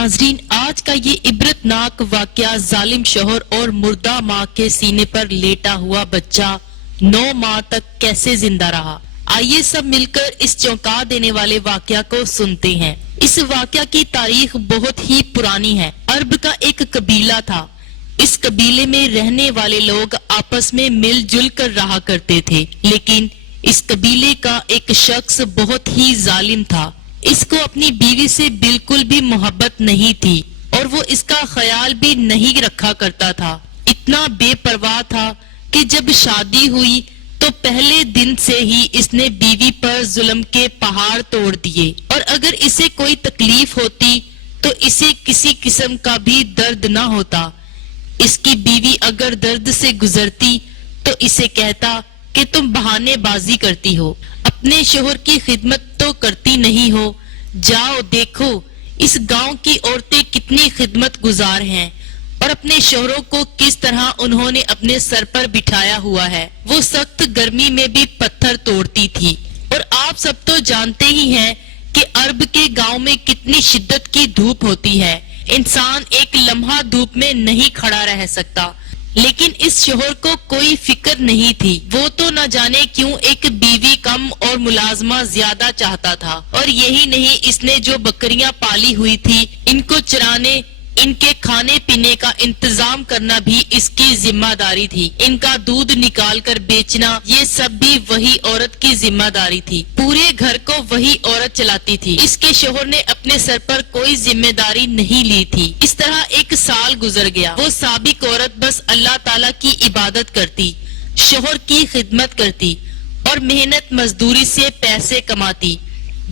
ناظرین، آج کا یہ عبرتناک واقعہ ظالم شوہر اور مردہ ماں کے سینے پر لیٹا ہوا بچہ 9 ماہ تک کیسے زندہ رہا۔ آئیے سب مل کر اس چونکا دینے والے واقعہ کو سنتے ہیں۔ اس واقعہ کی تاریخ بہت ہی پرانی ہے۔ عرب کا ایک قبیلہ تھا۔ اس قبیلے میں رہنے والے لوگ آپس میں مل جل کر رہا کرتے تھے، لیکن اس قبیلے کا ایک شخص بہت ہی ظالم تھا۔ اس کو اپنی بیوی سے بالکل بھی محبت نہیں تھی اور وہ اس کا خیال بھی نہیں رکھا کرتا تھا۔ اتنا بے پرواہ تھا کہ جب شادی ہوئی تو پہلے دن سے ہی اس نے بیوی پر ظلم کے پہاڑ توڑ دیے، اور اگر اسے کوئی تکلیف ہوتی تو اسے کسی قسم کا بھی درد نہ ہوتا۔ اس کی بیوی اگر درد سے گزرتی تو اسے کہتا کہ تم بہانے بازی کرتی ہو، اپنے شوہر کی خدمت تو کرتی نہیں ہو، جاؤ دیکھو اس گاؤں کی عورتیں کتنی خدمت گزار ہیں اور اپنے شوہروں کو کس طرح انہوں نے اپنے سر پر بٹھایا ہوا ہے۔ وہ سخت گرمی میں بھی پتھر توڑتی تھی، اور آپ سب تو جانتے ہی ہیں کہ عرب کے گاؤں میں کتنی شدت کی دھوپ ہوتی ہے۔ انسان ایک لمحہ دھوپ میں نہیں کھڑا رہ سکتا، لیکن اس شوہر کو کوئی فکر نہیں تھی۔ وہ تو نہ جانے کیوں ایک بیوی کم اور ملازمہ زیادہ چاہتا تھا، اور یہی نہیں، اس نے جو بکریاں پالی ہوئی تھی ان کو چرانے، ان کے کھانے پینے کا انتظام کرنا بھی اس کی ذمہ داری تھی۔ ان کا دودھ نکال کر بیچنا، یہ سب بھی وہی عورت کی ذمہ داری تھی۔ پورے گھر کو وہی عورت چلاتی تھی۔ اس کے شوہر نے اپنے سر پر کوئی ذمہ داری نہیں لی تھی۔ اس طرح 1 سال گزر گیا۔ وہ سابق عورت بس اللہ تعالیٰ کی عبادت کرتی، شوہر کی خدمت کرتی اور محنت مزدوری سے پیسے کماتی۔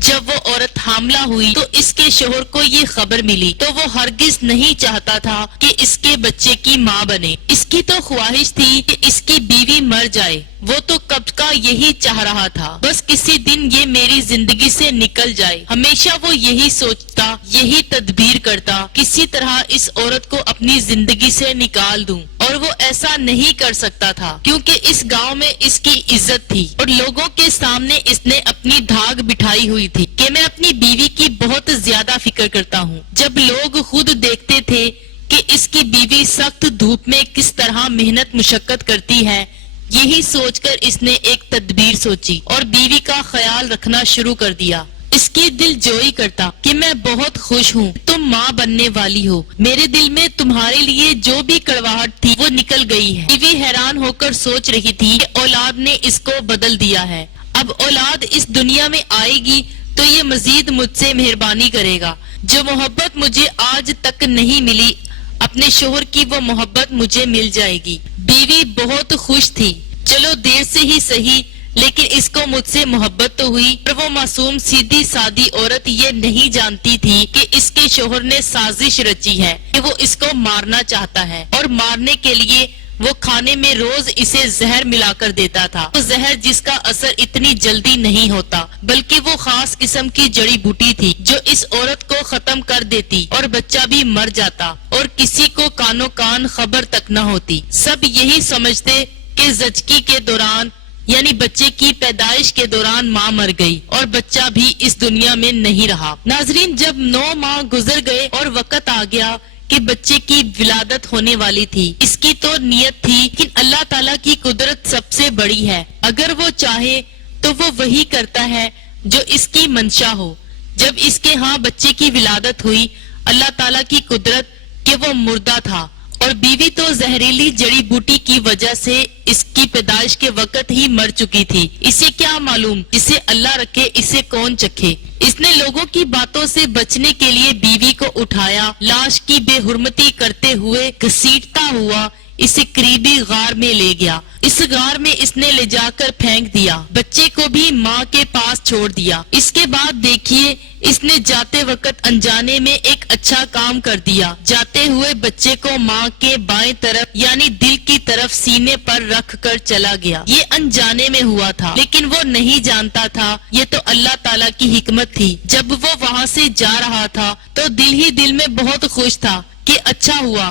جب وہ عورت حاملہ ہوئی تو اس کے شوہر کو یہ خبر ملی تو وہ ہرگز نہیں چاہتا تھا کہ اس کے بچے کی ماں بنے۔ اس کی تو خواہش تھی کہ اس کی بیوی مر جائے۔ وہ تو کب کا یہی چاہ رہا تھا، بس کسی دن یہ میری زندگی سے نکل جائے۔ ہمیشہ وہ یہی سوچتا، یہی تدبیر کرتا، کسی طرح اس عورت کو اپنی زندگی سے نکال دوں، اور وہ ایسا نہیں کر سکتا تھا کیونکہ اس گاؤں میں اس کی عزت تھی اور لوگوں کے سامنے اس نے اپنی دھاگ بٹھائی ہوئی تھی کہ میں اپنی بیوی کی بہت زیادہ فکر کرتا ہوں۔ جب لوگ خود دیکھتے تھے کہ اس کی بیوی سخت دھوپ میں کس طرح محنت مشقت کرتی ہے، یہی سوچ کر اس نے ایک تدبیر سوچی اور بیوی کا خیال رکھنا شروع کر دیا۔ اس کی دل جوئی کرتا کہ میں بہت خوش ہوں تم ماں بننے والی ہو، میرے دل میں تمہارے لیے جو بھی کڑواہٹ تھی وہ نکل گئی ہے۔ بیوی حیران ہو کر سوچ رہی تھی کہ اولاد نے اس کو بدل دیا ہے، اب اولاد اس دنیا میں آئے گی تو یہ مزید مجھ سے مہربانی کرے گا۔ جو محبت مجھے آج تک نہیں ملی، اپنے شوہر کی وہ محبت مجھے مل جائے گی۔ بیوی بہت خوش تھی، چلو دیر سے ہی صحیح، لیکن اس کو مجھ سے محبت تو ہوئی۔ اور وہ معصوم سیدھی سادی عورت یہ نہیں جانتی تھی کہ اس کے شوہر نے سازش رچی ہے کہ وہ اس کو مارنا چاہتا ہے، اور مارنے کے لیے وہ کھانے میں روز اسے زہر ملا کر دیتا تھا۔ وہ زہر جس کا اثر اتنی جلدی نہیں ہوتا، بلکہ وہ خاص قسم کی جڑی بوٹی تھی جو اس عورت کو ختم کر دیتی اور بچہ بھی مر جاتا اور کسی کو کانوں کان خبر تک نہ ہوتی۔ سب یہی سمجھتے کہ زچگی کے دوران، یعنی بچے کی پیدائش کے دوران ماں مر گئی اور بچہ بھی اس دنیا میں نہیں رہا۔ ناظرین، جب 9 ماہ گزر گئے اور وقت آ گیا کہ بچے کی ولادت ہونے والی تھی، اس کی تو نیت تھی، لیکن اللہ تعالیٰ کی قدرت سب سے بڑی ہے۔ اگر وہ چاہے تو وہ وہی کرتا ہے جو اس کی منشا ہو۔ جب اس کے ہاں بچے کی ولادت ہوئی، اللہ تعالیٰ کی قدرت کہ وہ مردہ تھا، اور بیوی تو زہریلی جڑی بوٹی کی وجہ سے اس کی پیدائش کے وقت ہی مر چکی تھی۔ اسے کیا معلوم، جسے اللہ رکھے اسے کون چکھے۔ اس نے لوگوں کی باتوں سے بچنے کے لیے بیوی کو اٹھایا، لاش کی بے حرمتی کرتے ہوئے گھسیٹتا ہوا اسے قریبی غار میں لے گیا۔ اس غار میں اس نے لے جا کر پھینک دیا، بچے کو بھی ماں کے پاس چھوڑ دیا۔ اس کے بعد دیکھیے، اس نے جاتے وقت انجانے میں ایک اچھا کام کر دیا۔ جاتے ہوئے بچے کو ماں کے بائیں طرف یعنی دل کی طرف سینے پر رکھ کر چلا گیا۔ یہ انجانے میں ہوا تھا، لیکن وہ نہیں جانتا تھا یہ تو اللہ تعالیٰ کی حکمت تھی۔ جب وہ وہاں سے جا رہا تھا تو دل ہی دل میں بہت خوش تھا کہ اچھا ہوا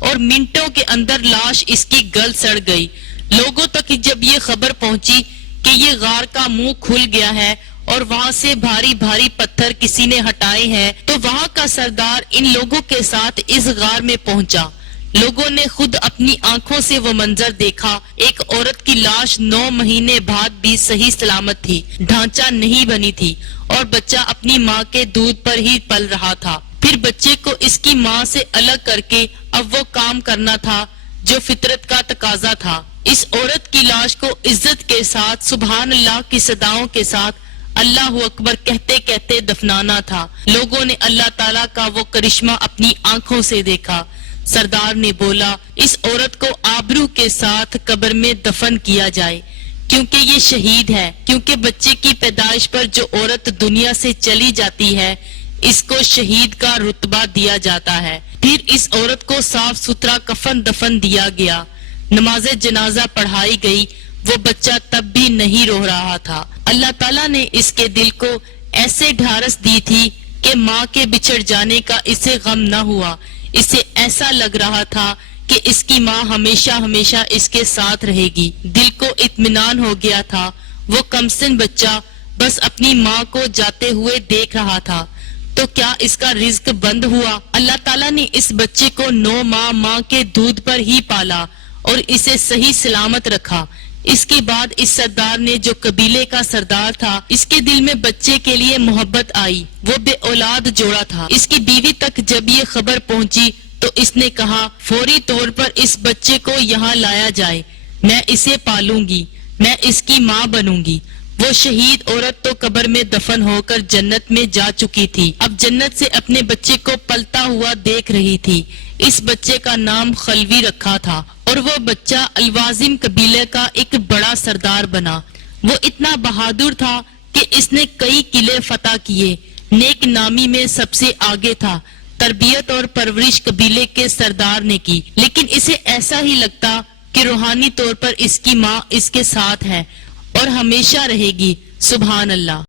اور منٹوں کے اندر لاش اس کی گل سڑ گئی۔ لوگوں تک جب یہ خبر پہنچی کہ یہ غار کا منہ کھل گیا ہے اور وہاں سے بھاری بھاری پتھر کسی نے ہٹائے ہیں، تو وہاں کا سردار ان لوگوں کے ساتھ اس غار میں پہنچا۔ لوگوں نے خود اپنی آنکھوں سے وہ منظر دیکھا۔ ایک عورت کی لاش 9 مہینے بعد بھی صحیح سلامت تھی، ڈھانچہ نہیں بنی تھی، اور بچہ اپنی ماں کے دودھ پر ہی پل رہا تھا۔ پھر بچے کو اس کی ماں سے الگ کر کے اب وہ کام کرنا تھا جو فطرت کا تقاضا تھا۔ اس عورت کی لاش کو عزت کے ساتھ سبحان اللہ کی صداؤں کے ساتھ اللہ اکبر کہتے کہتے دفنانا تھا۔ لوگوں نے اللہ تعالیٰ کا وہ کرشمہ اپنی آنکھوں سے دیکھا۔ سردار نے بولا، اس عورت کو آبرو کے ساتھ قبر میں دفن کیا جائے، کیونکہ یہ شہید ہے۔ کیونکہ بچے کی پیدائش پر جو عورت دنیا سے چلی جاتی ہے، اس کو شہید کا رتبہ دیا جاتا ہے۔ پھر اس عورت کو صاف ستھرا کفن دفن دیا گیا، نماز جنازہ پڑھائی گئی۔ وہ بچہ تب بھی نہیں رو رہا تھا۔ اللہ تعالیٰ نے اس کے دل کو ایسے ڈھارس دی تھی کہ ماں کے بچھڑ جانے کا اسے غم نہ ہوا۔ اسے ایسا لگ رہا تھا کہ اس کی ماں ہمیشہ ہمیشہ اس کے ساتھ رہے گی۔ دل کو اطمینان ہو گیا تھا۔ وہ کمسن بچہ بس اپنی ماں کو جاتے ہوئے دیکھ رہا تھا۔ تو کیا اس کا رزق بند ہوا؟ اللہ تعالیٰ نے اس بچے کو 9 ماہ کے دودھ پر ہی پالا اور اسے صحیح سلامت رکھا۔ اس کے بعد اس سردار نے، جو قبیلے کا سردار تھا، اس کے دل میں بچے کے لیے محبت آئی۔ وہ بے اولاد جوڑا تھا۔ اس کی بیوی تک جب یہ خبر پہنچی تو اس نے کہا، فوری طور پر اس بچے کو یہاں لایا جائے، میں اسے پالوں گی، میں اس کی ماں بنوں گی۔ وہ شہید عورت تو قبر میں دفن ہو کر جنت میں جا چکی تھی، اب جنت سے اپنے بچے کو پلتا ہوا دیکھ رہی تھی۔ اس بچے کا نام خلوی رکھا تھا، اور وہ بچہ الوازم قبیلے کا ایک بڑا سردار بنا۔ وہ اتنا بہادر تھا کہ اس نے کئی قلعے فتح کیے، نیک نامی میں سب سے آگے تھا۔ تربیت اور پرورش قبیلے کے سردار نے کی، لیکن اسے ایسا ہی لگتا کہ روحانی طور پر اس کی ماں اس کے ساتھ ہے اور ہمیشہ رہے گی۔ سبحان اللہ۔